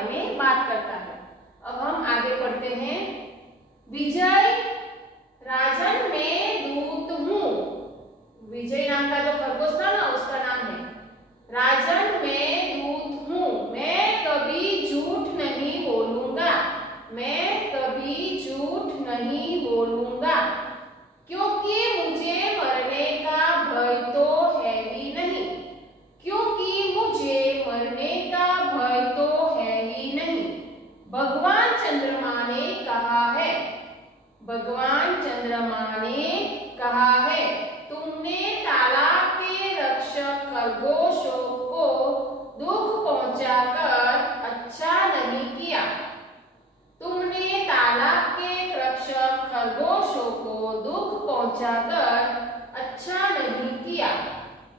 बारे में बात करता है। अब हम आगे पढ़ते हैं। विजय, राजन मैं दूत हूँ। विजय नाम का जो खरगोश था ना, उसका नाम है। राजन मैं दूत हूँ, मैं कभी झूठ नहीं बोलूंगा। मैं कभी झूठ नहीं बोलूंगा, क्योंकि मुझे मरने का भय तो है ही नहीं। क्योंकि मुझे मरने का भय तो है ही नहीं। भगवान चंद्रमा ने कहा है। भगवान चंद्रमा ने कहा है, तुमने तालाब के रक्षक खरगोशों को दुख पहुंचाकर अच्छा नहीं किया। तुमने तालाब के रक्षक खरगोशों को दुख पहुंचाकर अच्छा नहीं किया।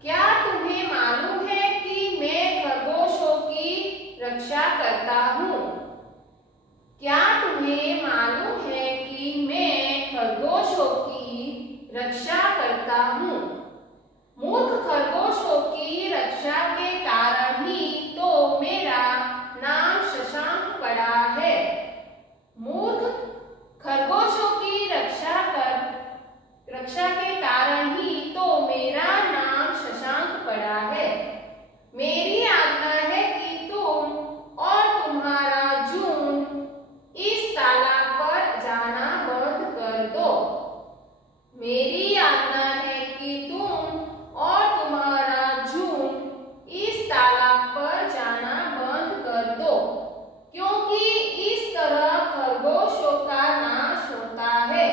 क्या तुम्हें मालूम है कि मैं खरगोशों की रक्षा करता हूँ? क्या तुम्हें मालूम है कि मैं खरगोशों की रक्षा करता हूँ? मूर्ख खरगोशों की रक्षा के कारण ही तो मेरा नाम शशांक पड़ा है। मूर्ख खरगोशों की रक्षा के कारण ही तो मेरा नाम शशांक पड़ा है। मेरी आज्ञा है कि तुम और तुम्हारा झुंड इस तालाब पर जाना बंद कर दो। मेरी आज्ञा है कि तुम और तुम्हारा झुंड इस तालाब पर जाना बंद कर दो, क्योंकि इस तरह खरगोशों का नाश होता है।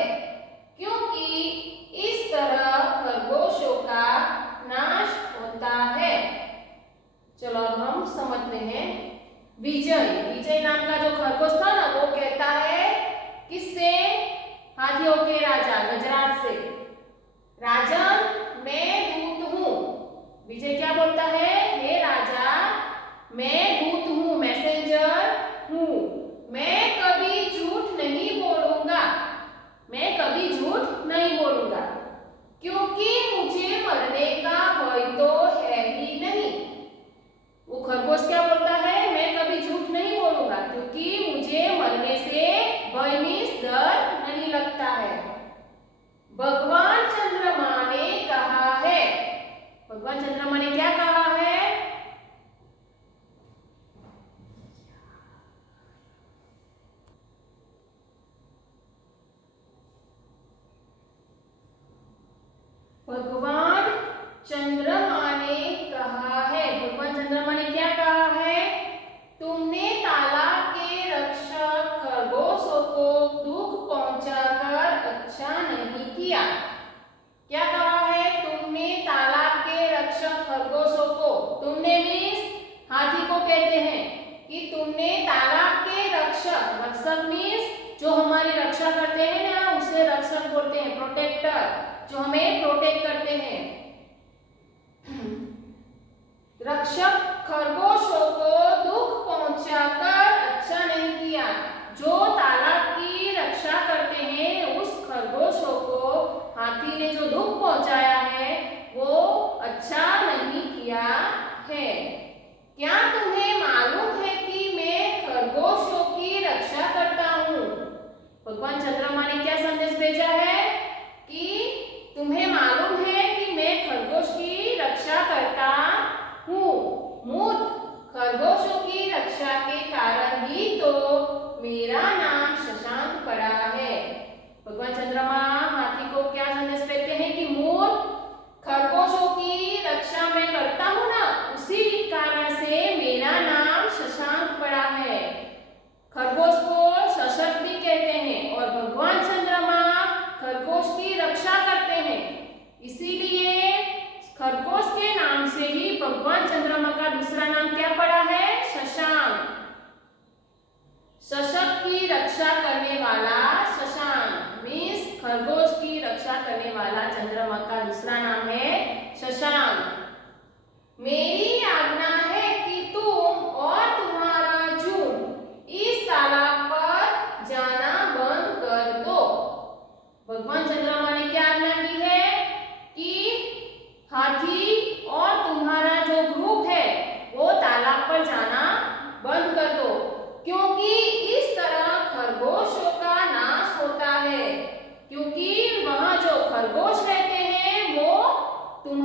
क्योंकि इस तरह खरगोशों का नाश होता है। चलो अब हम समझते हैं। विजय, विजय नाम का जो खरगोश था ना, वो कहता है किससे? हाथियों के राजा गजराज से, राजन मैं दूत हूँ। विजय क्या बोलता है? हे राजा, मैं दूत हूँ, मैसेंजर हूँ। मैं कभी झूठ नहीं बोलूंगा। मैं कभी झूठ नहीं बोलूंगा, क्योंकि मुझे मरने का भय तो है ही नहीं। वो खरगोश क्या बोलता है? मैं कभी झूठ नहीं बोलूंगा, क्योंकि मुझे मरने से भय मीन्स डर नहीं लगता है। भगवान चंद्रमा ने कहा है। भगवान चंद्रमा ने क्या कहा है? भगवान चंद्रमा ने कहा है। भगवान चंद्रमा ने क्या कहा है? तुमने तालाब के रक्षक खरगोशों को दुख पहुंचाकर अच्छा नहीं किया। क्या कहा है? तुमने तालाब के रक्षक खरगोशों को, तुमने मीन्स हाथी को कहते हैं कि तुमने तालाब के रक्षक, रक्षक मीन्स जो हमारी रक्षा करते हैं ना, उसे रक्षक बोलते हैं, प्रोटेक्टर, जो हमें प्रोटेक्ट करते हैं। रक्षक खरगोशों को दुख पहुंचाकर अच्छा नहीं किया। जो तालाब की रक्षा करते हैं, उस खरगोशों को हाथी ने जो दुख पहुंचाया है, वो अच्छा नहीं किया है। क्या तुम्हें मालूम है कि मैं खरगोशों की रक्षा करता हूँ? भगवान चंद्रमा ने क्या संदेश भेजा है कि तुम्हें मालूम है कि मैं खरगोश की रक्षा करता हूँ। मूर्ख खरगोशों की रक्षा के कारण ही तो मेरा नाम शशांक पड़ा है। भगवान चंद्रमा हाथी को क्या संदेश देते हैं कि मूर्ख खरगोशों की रक्षा मैं करता हूँ ना, उसी कारण से मेरा नाम शशांक पड़ा है। खरगोश को शशक भी कहते हैं और भगवान चंद्रमा खरगोश की रक्षा करते हैं, इसीलिए खरगोश के नाम से ही भगवान चंद्रमा का दूसरा नाम क्या पड़ा है? शशांक। शशक की रक्षा करने वाला शशांक मीन्स खरगोश की रक्षा करने वाला चंद्रमा का दूसरा नाम है शशांक। मेरी आज्ञा है कि तुम और तुम्हारा झुंड इस तालाब पर जाना बंद कर दो। भगवान चंद्रमा ने क्या आज्ञा की है कि हाथी और तुम्हारा जो ग्रुप है वो तालाब पर जाना बंद कर दो।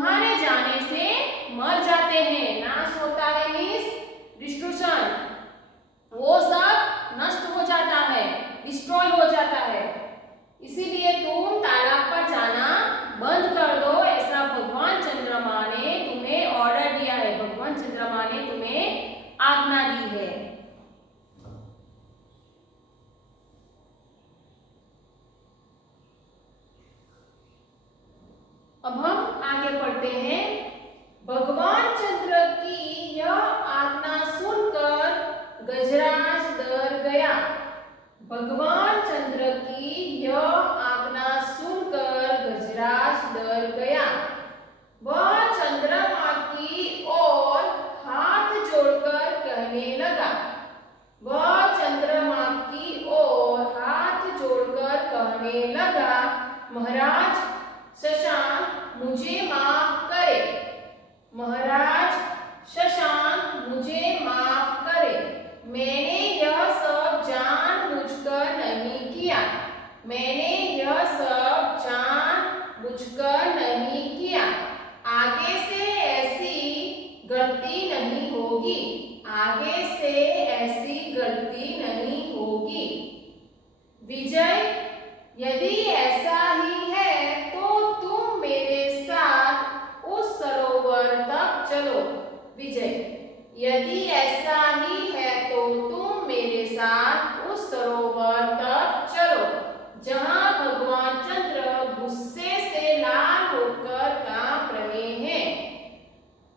तुम्हारे जाने से मर जाते हैं। नाश होता है मीन्स डिस्ट्रक्शन, वो सब नष्ट हो जाता है, डिस्ट्रॉय हो जाता है। इसीलिए तुम तालाब पर जाना बंद कर दो, ऐसा भगवान चंद्रमा ने तुम्हें ऑर्डर दिया है, भगवान चंद्रमा ने तुम्हें आज्ञा दी है। अब हम आगे पढ़ते हैं। भगवान चंद्र की यह आज्ञा सुनकर गजराज डर गया। भगवान चंद्र की यह आज्ञा सुनकर गजराज डर गया। वह चंद्रमा की ओर हाथ जोड़कर कहने लगा। वह चंद्रमा की ओर हाथ जोड़कर कहने लगा, महाराज शशांक मुझे माफ करे। महाराज शशांक मुझे माफ करे। मैंने यह सब जानबूझकर नहीं किया। मैंने यह सब जानबूझकर नहीं किया। आगे से ऐसी गलती नहीं होगी। आगे से ऐसी गलती नहीं होगी। विजय, यदि ऐसा ही है तो तुम मेरे साथ उस सरोवर तक चलो। विजय, यदि ऐसा ही है तो तुम मेरे साथ उस सरोवर तक चलो, जहां भगवान चंद्र गुस्से से लाल होकर कांप रहे हैं।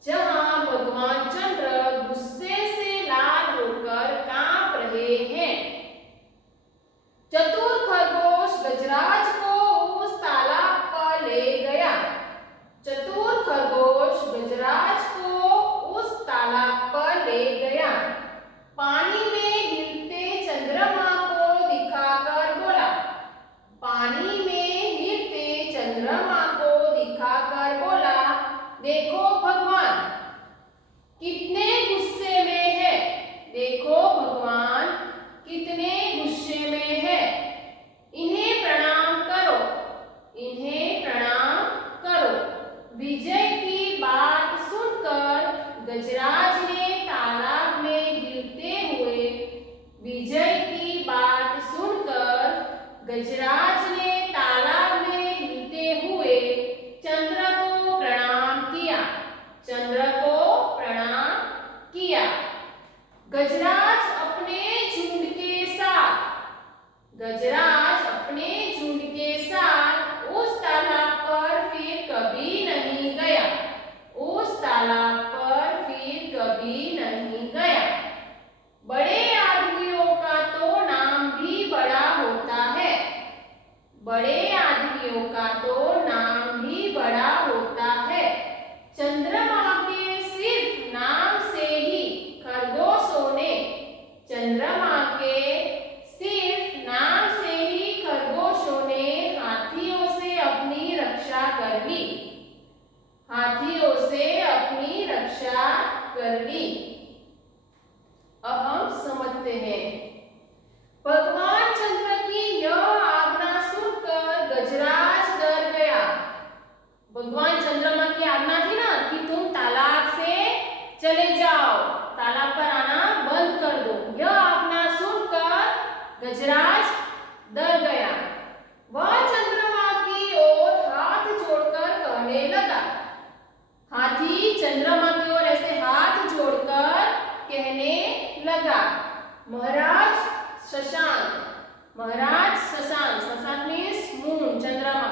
जहां भगवान चंद्र गुस्से से लाल होकर कांप रहे हैं। चतुर खरगोश गजराज को उस तालाब पर ले गया। चतुर खरगोश गजराज को उस तालाब पर ले गया। पानी में हिलते चंद्रमा को दिखाकर बोला। पानी में हिलते चंद्रमा को दिखाकर बोला, देखो भगवान कितने गुस्से में है। देखो भगवान कितने गुस्से में है। इन्हें प्रणाम करो। इन्हें प्रणाम करो। विजय की बात सुनकर गजराज ने तालाब में हिलते हुए, विजय की बात सुनकर गजराज ने तालाब में हिलते हुए चंद्र को प्रणाम किया। चंद्र को प्रणाम किया। गजराज अपने झुंड के साथ, गजराज अपने झुंड के साथ उस तालाब पर फिर कभी नहीं गया। उस तालाब पर फिर कभी नहीं गया। बड़े आदमियों का तो नाम भी बड़ा होता है। बड़े आदमियों का तो नाम भी बड़ा होता है। चंद्रमा के सिर्फ नाम से ही खरगोशों ने, चंद्रमा के सिर्फ नाम से ही खरगोशों ने हाथियों से अपनी रक्षा कर ली। हाथियों से अपनी रक्षा कर ली। अब हम समझते हैं। भगवान चंद्र की यह आज्ञा सुनकर गजराज डर गया। भगवान चंद्रमा की आज्ञा थी ना कि तुम तालाब से चले जाओ, तालाब पर आना बंद कर दो। यह आज्ञा सुनकर गजराज डर गया। वह चंद्रमा की ओर हाथ जोड़कर कहने लगा। हाथी चंद्रमा की ओर ऐसे हाथ जोड़कर कहने लगा, महाराज शशांक, महाराज शशांक, शशांक मीन्स मून, चंद्रमा,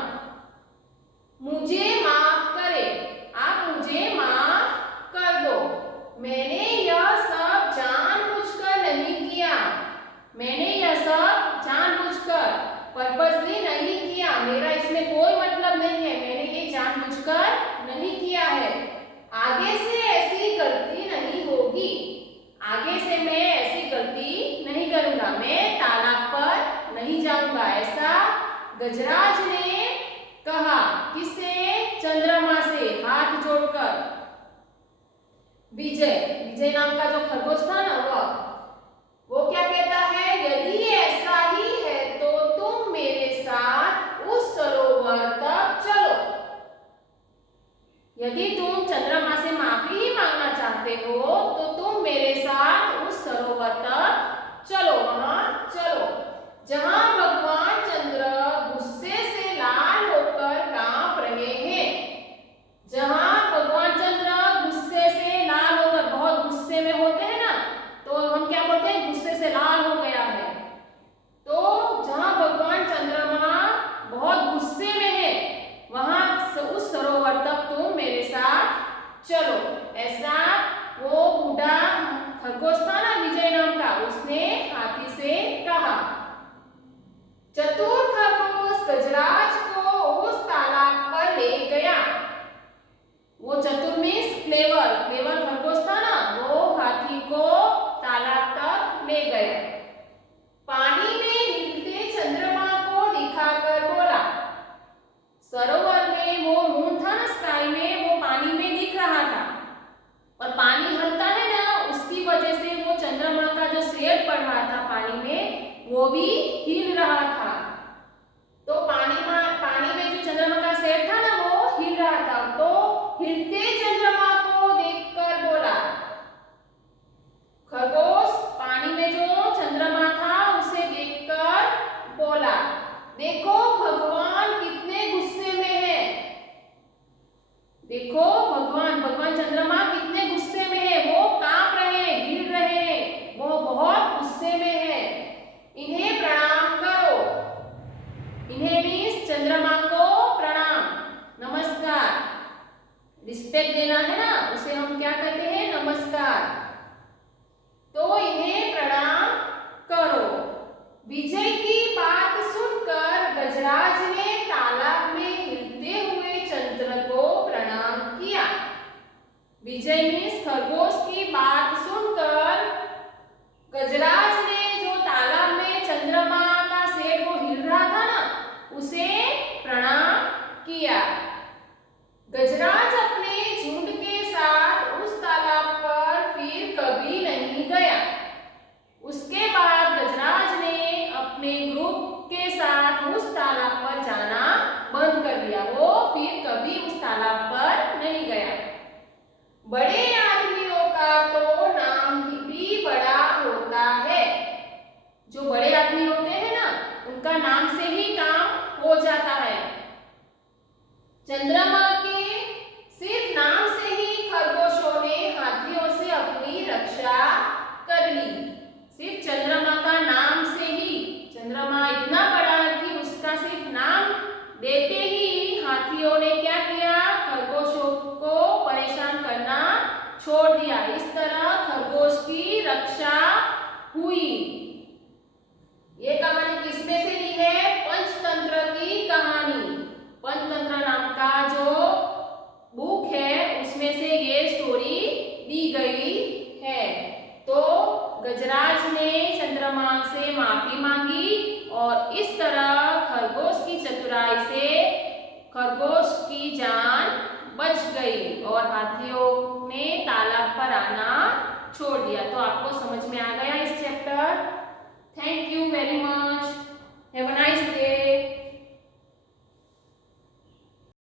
मुझे माफ करे। आप मुझे माफ कर दो। मैंने यह सब जानबूझकर नहीं किया। मैंने यह सब जानबूझकर पर्पसली नहीं किया। मेरा इसमें कोई मतलब नहीं है। मैंने ये जानबूझकर नहीं किया है। आगे से ऐसी गलती नहीं होगी। आगे से मैं ऐसी गलती नहीं करूंगा। मैं तालाब पर नहीं जाऊंगा। ऐसा गजराज ने कहा। किससे? चंद्रमा से हाथ जोड़कर। विजय, विजय नाम का जो खरगोश था ना, वो क्या कहता है, यदि ऐसा ही है तो तुम मेरे साथ उस सरोवर तक चलो। चतुर खरगोश गजराज को उस तालाब पर ले गया। वो चतुर मीन्स क्लेवर, क्लेवर खरगोश था ना, वो हाथी को तालाब तक ले गया। पानी में हिलते चंद्रमा को दिखाकर बोला। सरोवर में वो मून था ना, स्काई में, वो पानी में दिख रहा था, और पानी हलता है ना, उसकी वजह से वो चंद्रमा का जो शेड पड़ रहा था पानी में, वो भी हिल रहा था। तो पानी में जो चंद्रमा का शेड था ना, वो हिल रहा था। तो हिलते चंद्रमा को देखकर बोला। खरगोश पानी में जो चंद्रमा था उसे देखकर बोला, देखो भगवान कितने गुस्से में है। देखो भगवान चंद्रमा कितने गुस्से में है, वो कांप रहे हैं, हिल रहे हैं, वो बहुत गुस्से में है। इन्हें प्रणाम करो। इन्हें मीन्स चंद्रमा को प्रणाम, नमस्कार, रिस्पेक्ट देना है ना, उसे हम क्या कहते हैं, नमस्कार। तो इन्हें प्रणाम करो। विजय की बात सुनकर गजराज ने तालाब में हिलते हुए चंद्र को प्रणाम किया। विजय मीन्स खरगोश की बात सुनकर गजराज ने जो तालाब में चंद्रमा का शेड वो हिल रहा था ना, उसे प्रणाम किया। गजराज अपने झुंड के साथ उस तालाब पर फिर कभी नहीं गया। उसके बाद गजराज ने अपने ग्रुप के साथ उस तालाब पर जाना बंद कर दिया। वो फिर कभी उस तालाब